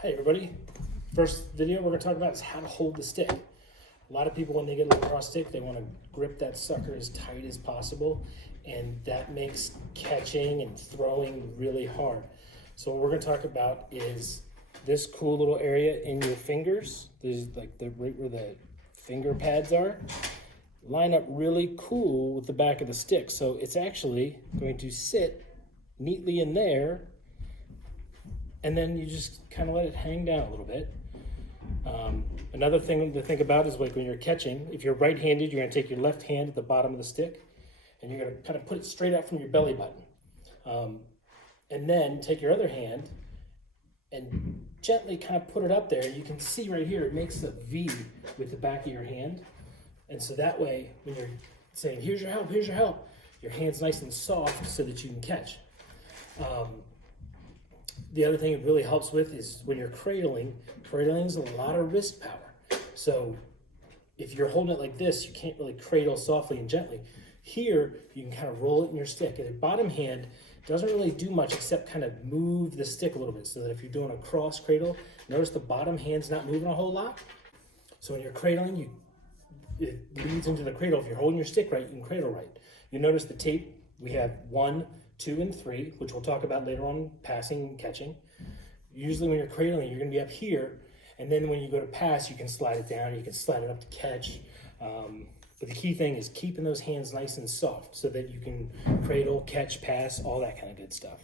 Hey everybody, first video we're going to talk about is how to hold the stick. A lot of people when they get a lacrosse stick, they want to grip that sucker as tight as possible, and that makes catching and throwing really hard. So what we're going to talk about is this cool little area in your fingers. This is like right where the finger pads are. Line up really cool with the back of the stick. So it's actually going to sit neatly in there, and then you just kind of let it hang down a little bit. Another thing to think about is like when you're catching, if you're right-handed, you're going to take your left hand at the bottom of the stick, and you're going to kind of put it straight out from your belly button. And then take your other hand and gently kind of put it up there. You can see right here, it makes a V with the back of your hand. And so that way, when you're saying, here's your help, your hand's nice and soft so that you can catch. The other thing it really helps with is when you're cradling is a lot of wrist power. So if you're holding it like this, you can't really cradle softly and gently. Here, you can kind of roll it in your stick. And the bottom hand doesn't really do much except kind of move the stick a little bit, so that if you're doing a cross cradle, notice the bottom hand's not moving a whole lot. So when you're cradling, it leads into the cradle. If you're holding your stick right, you can cradle right. You notice the tape, we have 1, 2, and 3, which we'll talk about later on, passing and catching. Usually when you're cradling, you're going to be up here, and then when you go to pass, you can slide it down, you can slide it up to catch. But the key thing is keeping those hands nice and soft so that you can cradle, catch, pass, all that kind of good stuff.